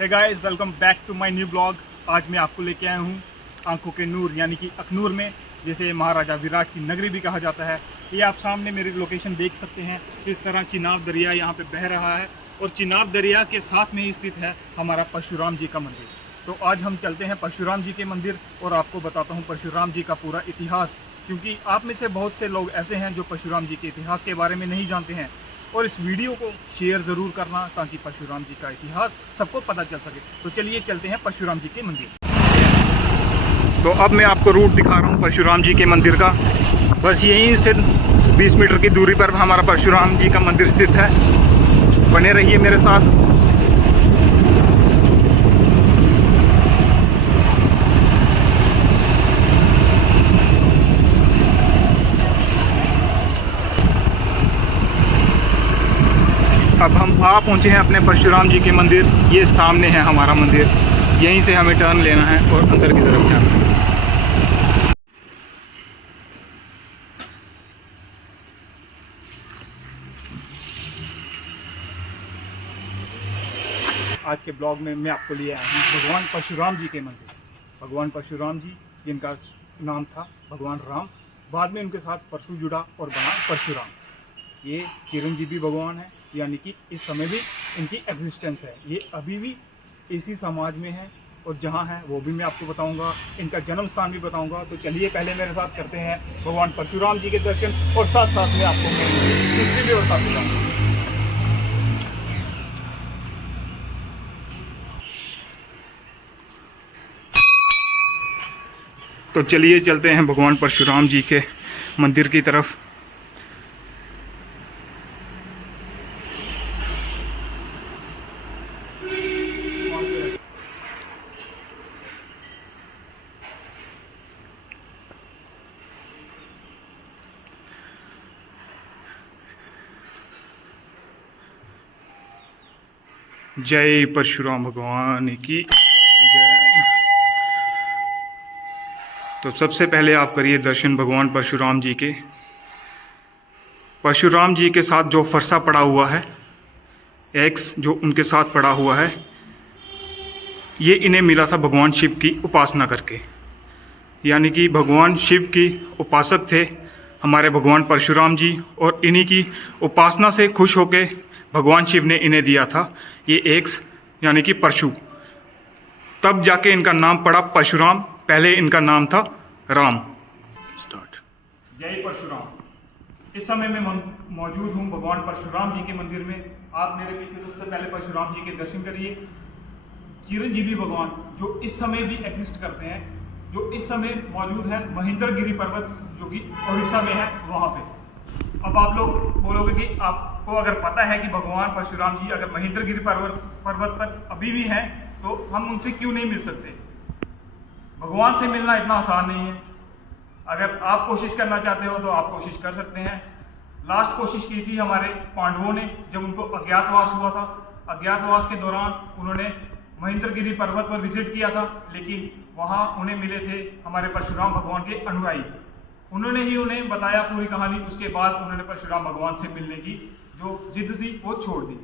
Hey guys, welcome back to my new blog. आज मैं आपको लेके आया हूँ आंखों के नूर यानी कि अखनूर में, जिसे महाराजा विराट की नगरी भी कहा जाता है। ये आप सामने मेरी लोकेशन देख सकते हैं। इस तरह चिनाब दरिया यहाँ पे बह रहा है और चिनाब दरिया के साथ में ही स्थित है हमारा परशुराम जी का मंदिर। तो आज हम चलते हैं परशुराम जी के मंदिर और आपको बताता हूँ परशुराम जी का पूरा इतिहास, क्योंकि आप में से बहुत से लोग ऐसे हैं जो परशुराम जी के इतिहास के बारे में नहीं जानते हैं। और इस वीडियो को शेयर ज़रूर करना ताकि परशुराम जी का इतिहास सबको पता चल सके। तो चलिए चलते हैं परशुराम जी के मंदिर। तो अब मैं आपको रूट दिखा रहा हूँ परशुराम जी के मंदिर का। बस यहीं से 20 मीटर की दूरी पर हमारा परशुराम जी का मंदिर स्थित है। बने रहिए मेरे साथ। अब हम आ पहुँचे हैं अपने परशुराम जी के मंदिर। ये सामने है हमारा मंदिर। यहीं से हमें टर्न लेना है और अंदर की तरफ जाना है। आज के ब्लॉग में मैं आपको लिए आया हूँ भगवान परशुराम जी के मंदिर। भगवान परशुराम जी, जिनका नाम था भगवान राम, बाद में उनके साथ परशु जुड़ा और बना परशुराम। ये चिरंजीवी भगवान है, यानी कि इस समय भी इनकी एग्जिस्टेंस है। ये अभी भी इसी समाज में है और जहाँ है वो भी मैं आपको बताऊंगा। इनका जन्म स्थान भी बताऊंगा। तो चलिए पहले मेरे साथ करते हैं भगवान परशुराम जी के दर्शन और साथ साथ में आपको हिस्ट्री भी बता दूँगा। तो चलिए चलते हैं भगवान परशुराम जी के मंदिर की तरफ। जय परशुराम भगवान की जय। तो सबसे पहले आप करिए दर्शन भगवान परशुराम जी के। परशुराम जी के साथ जो फरसा पड़ा हुआ है, एक्स जो उनके साथ पड़ा हुआ है, ये इन्हें मिला था भगवान शिव की उपासना करके। यानी कि भगवान शिव की उपासक थे हमारे भगवान परशुराम जी, और इन्हीं की उपासना से खुश होकर भगवान शिव ने इन्हें दिया था ये एक्स यानी कि परशु। तब जाके इनका नाम पड़ा परशुराम। पहले इनका नाम था राम। स्टार्ट। जय परशुराम। इस समय मैं मौजूद हूँ भगवान परशुराम जी के मंदिर में। आप मेरे पीछे सबसे पहले परशुराम जी के दर्शन करिए। चिरंजीवी भगवान जो इस समय भी एग्जिस्ट करते हैं, जो इस समय मौजूद है महेंद्रगिरी पर्वत जो कि उड़ीसा में है, वहाँ पे। अब आप लोग बोलोगे कि आपको अगर पता है कि भगवान परशुराम जी अगर महेंद्रगिरी पर्वत पर अभी भी हैं, तो हम उनसे क्यों नहीं मिल सकते? भगवान से मिलना इतना आसान नहीं है। अगर आप कोशिश करना चाहते हो तो आप कोशिश कर सकते हैं। लास्ट कोशिश की थी हमारे पांडवों ने जब उनको अज्ञातवास हुआ था। अज्ञातवास के दौरान उन्होंने महेंद्रगिरी पर्वत पर विजिट किया था, लेकिन वहाँ उन्हें मिले थे हमारे परशुराम भगवान के अनुयायी। उन्होंने ही उन्हें बताया पूरी कहानी। उसके बाद उन्होंने परशुराम भगवान से मिलने की जो जिद थी वो छोड़ दी।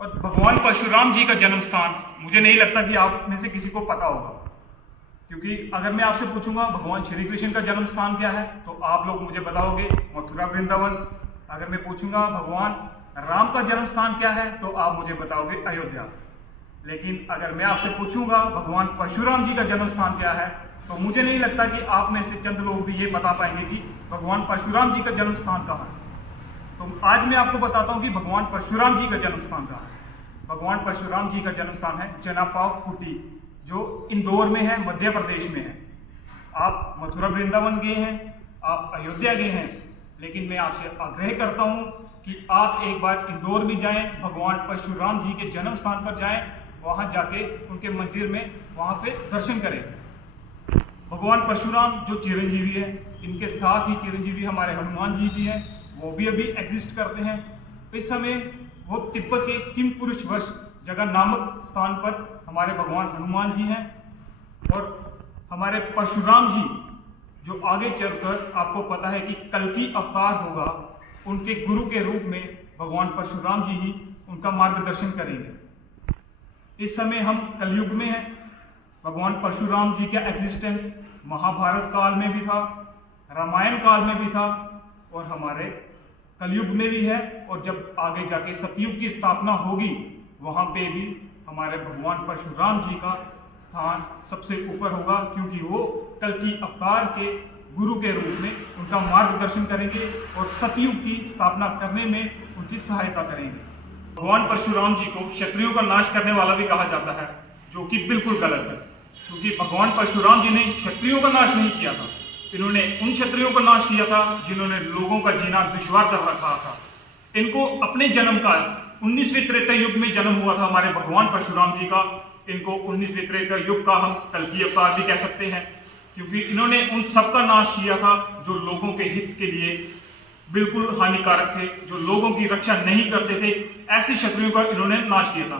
और भगवान परशुराम जी का जन्म स्थान मुझे नहीं लगता कि आप में से किसी को पता होगा, क्योंकि अगर मैं आपसे पूछूंगा भगवान श्री कृष्ण का जन्म स्थान क्या है तो आप लोग मुझे बताओगे मथुरा वृंदावन। अगर मैं पूछूंगा भगवान राम का जन्म स्थान क्या है तो आप मुझे बताओगे अयोध्या। लेकिन अगर मैं आपसे पूछूंगा भगवान परशुराम जी का जन्म स्थान क्या है तो मुझे नहीं लगता कि आप में से चंद लोग भी ये बता पाएंगे कि भगवान परशुराम जी का जन्म स्थान कहाँ है। तो आज मैं आपको बताता हूँ कि भगवान परशुराम जी का जन्म स्थान कहाँ है। भगवान परशुराम जी का जन्म स्थान है चनापाव कुटी, जो इंदौर में है, मध्य प्रदेश में है। आप मथुरा वृंदावन गए हैं, आप अयोध्या गए हैं, लेकिन मैं आपसे आग्रह करता हूँ कि आप एक बार इंदौर भी जाएं, भगवान परशुराम जी के जन्म स्थान पर जाएं, वहाँ जाके उनके मंदिर में वहाँ पे दर्शन करें। भगवान परशुराम जो चिरंजीवी है, इनके साथ ही चिरंजीवी हमारे हनुमान जी भी हैं, वो भी अभी एग्जिस्ट करते हैं। इस समय वो तिब्बत के किम पुरुष वर्ष जगह नामक स्थान पर हमारे भगवान हनुमान जी हैं। और हमारे परशुराम जी जो आगे चलकर आपको पता है कि कल्कि अवतार होगा, उनके गुरु के रूप में भगवान परशुराम जी ही उनका मार्गदर्शन करेंगे। इस समय हम कलयुग में हैं। भगवान परशुराम जी का एग्जिस्टेंस महाभारत काल में भी था, रामायण काल में भी था और हमारे कलयुग में भी है। और जब आगे जाके सतयुग की स्थापना होगी वहाँ पे भी हमारे भगवान परशुराम जी का स्थान सबसे ऊपर होगा, क्योंकि वो कल की अवतार के गुरु के रूप में उनका मार्गदर्शन करेंगे और सतयुग की स्थापना करने में उनकी सहायता करेंगे। भगवान परशुराम जी को क्षत्रियों का नाश करने वाला भी कहा जाता है, जो कि बिल्कुल गलत है, क्योंकि भगवान परशुराम जी ने क्षत्रियों का नाश नहीं किया था। इन्होंने उन क्षत्रियों का नाश किया था जिन्होंने लोगों का जीना दुश्वार कर रखा था। इनको अपने जन्म का 19वें त्रेता युग में जन्म हुआ था हमारे भगवान परशुराम जी का। इनको 19वें त्रेता युग का हम कल्कि अवतार भी कह सकते हैं, क्योंकि इन्होंने उन सब का नाश किया था जो लोगों के हित के लिए बिल्कुल हानिकारक थे, जो लोगों की रक्षा नहीं करते थे। ऐसे क्षत्रियों का इन्होंने नाश किया था।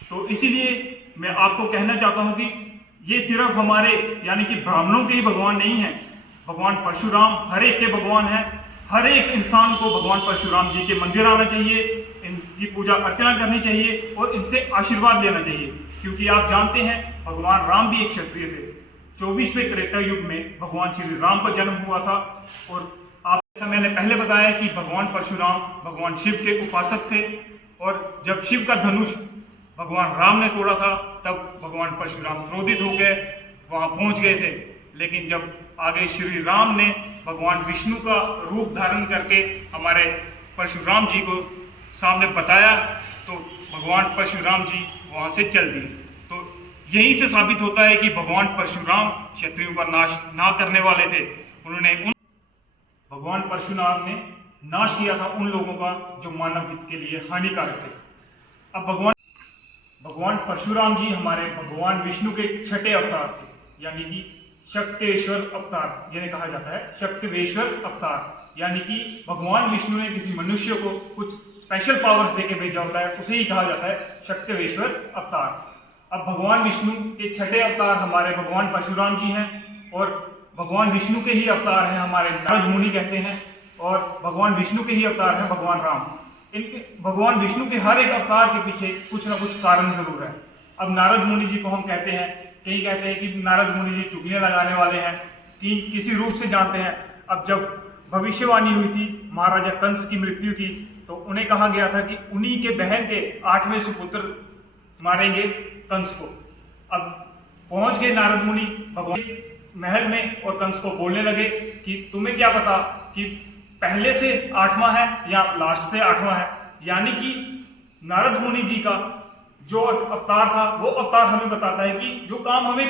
तो इसीलिए मैं आपको कहना चाहता हूं कि ये सिर्फ हमारे यानी कि ब्राह्मणों के ही भगवान नहीं है। भगवान परशुराम हर एक के भगवान है। हर एक इंसान को भगवान परशुराम जी के मंदिर आना चाहिए, इनकी पूजा अर्चना करनी चाहिए और इनसे आशीर्वाद लेना चाहिए, क्योंकि आप जानते हैं भगवान राम भी एक क्षत्रिय थे। 24वें त्रेता युग में भगवान श्री राम का जन्म हुआ था। और आप मैंने पहले बताया कि भगवान परशुराम भगवान शिव के उपासक थे, और जब शिव का धनुष भगवान राम ने तोड़ा था तब भगवान परशुराम क्रोधित हो गए, वहां पहुंच गए थे। लेकिन जब आगे श्री राम ने भगवान विष्णु का रूप धारण करके हमारे परशुराम जी को सामने बताया तो भगवान परशुराम जी वहां से चल दिए। तो यही से साबित होता है कि भगवान परशुराम क्षत्रियों का नाश ना करने वाले थे। भगवान परशुराम ने नाश किया था उन लोगों का जो मानव हित के लिए हानिकारक थे। अब भगवान परशुराम जी हमारे भगवान विष्णु के छठे अवतार थे, यानी कि शक्तेश्वर अवतार जिन्हें कहा जाता है। शक्तिवेश्वर अवतार यानी कि भगवान विष्णु ने किसी मनुष्य को कुछ स्पेशल पावर्स देके भेजा होता है, उसे ही कहा जाता है शक्तिवेश्वर अवतार। अब भगवान विष्णु के छठे अवतार हमारे भगवान परशुराम जी हैं, और भगवान विष्णु के ही अवतार हैं हमारे नारद मुनि कहते हैं, और भगवान विष्णु के ही अवतार हैं भगवान राम। इनके भगवान विष्णु के हर एक अवतार के पीछे कुछ ना कुछ कारण जरूर है। अब नारद मुनि जी को हम कहते हैं, कई कहते हैं कि नारद मुनि जी चुगलियां लगाने वाले हैं, कि किसी रूप से जानते हैं। अब जब भविष्यवाणी हुई थी महाराजा कंस की मृत्यु की, तो उन्हें कहा गया था कि उन्हीं के बहन के 8वें सुपुत्र मारेंगे कंस को। अब पहुंच गए नारद मुनि भगवान महल में और कंस को बोलने लगे कि तुम्हें क्या पता कि पहले से 8वां है या लास्ट से 8वां है। यानी कि नारद मुनि जी का जो अवतार था वो अवतार हमें बताता है कि जो काम हमें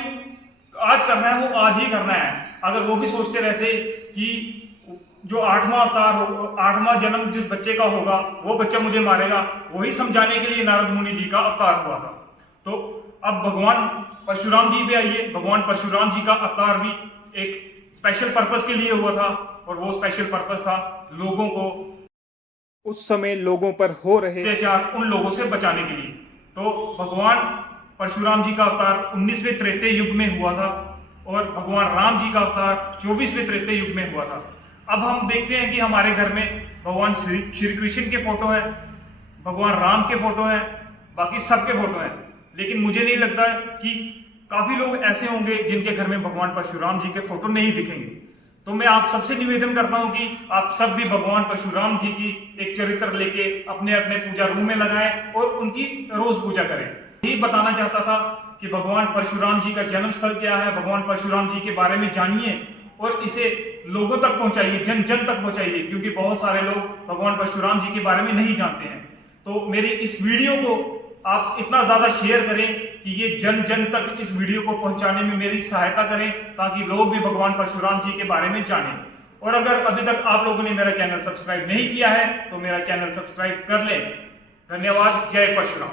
आज करना है वो आज ही करना है। अगर वो भी सोचते रहते कि जो 8वां अवतार हो, 8वां जन्म जिस बच्चे का होगा वो बच्चा मुझे मारेगा, वही समझाने के लिए नारद मुनि जी का अवतार हुआ था। तो अब भगवान परशुराम जी पे आइए। भगवान परशुराम जी का अवतार भी एक स्पेशल पर्पस के लिए हुआ था, और वो स्पेशल पर्पस था लोगों को उस समय लोगों पर हो रहे अत्याचार उन लोगों से बचाने के लिए। तो भगवान परशुराम जी का अवतार 19वें त्रेते युग में हुआ था, और भगवान राम जी का अवतार 24वें त्रेते युग में हुआ था। अब हम देखते हैं कि हमारे घर में भगवान श्री कृष्ण के फोटो है, भगवान राम के फोटो है, बाकी सबके फोटो है। लेकिन मुझे नहीं लगता कि काफी लोग ऐसे होंगे जिनके घर में भगवान परशुराम जी के फोटो नहीं दिखेंगे। तो मैं आप सबसे निवेदन करता हूं कि आप सब भी भगवान परशुराम जी की एक चरित्र लेके अपने अपने पूजा रूम में लगाएं और उनकी रोज पूजा करें। यही बताना चाहता था कि भगवान परशुराम जी का जन्म स्थल क्या है, भगवान परशुराम जी के बारे में जानिए और इसे लोगों तक पहुंचाइए, जन जन तक पहुंचाइए, क्योंकि बहुत सारे लोग भगवान परशुराम जी के बारे में नहीं जानते हैं। तो मेरी इस वीडियो को आप इतना ज्यादा शेयर करें कि ये जन जन तक इस वीडियो को पहुंचाने में मेरी सहायता करें, ताकि लोग भी भगवान परशुराम जी के बारे में जानें। और अगर अभी तक आप लोगों ने मेरा चैनल सब्सक्राइब नहीं किया है तो मेरा चैनल सब्सक्राइब कर लें। धन्यवाद। जय परशुराम।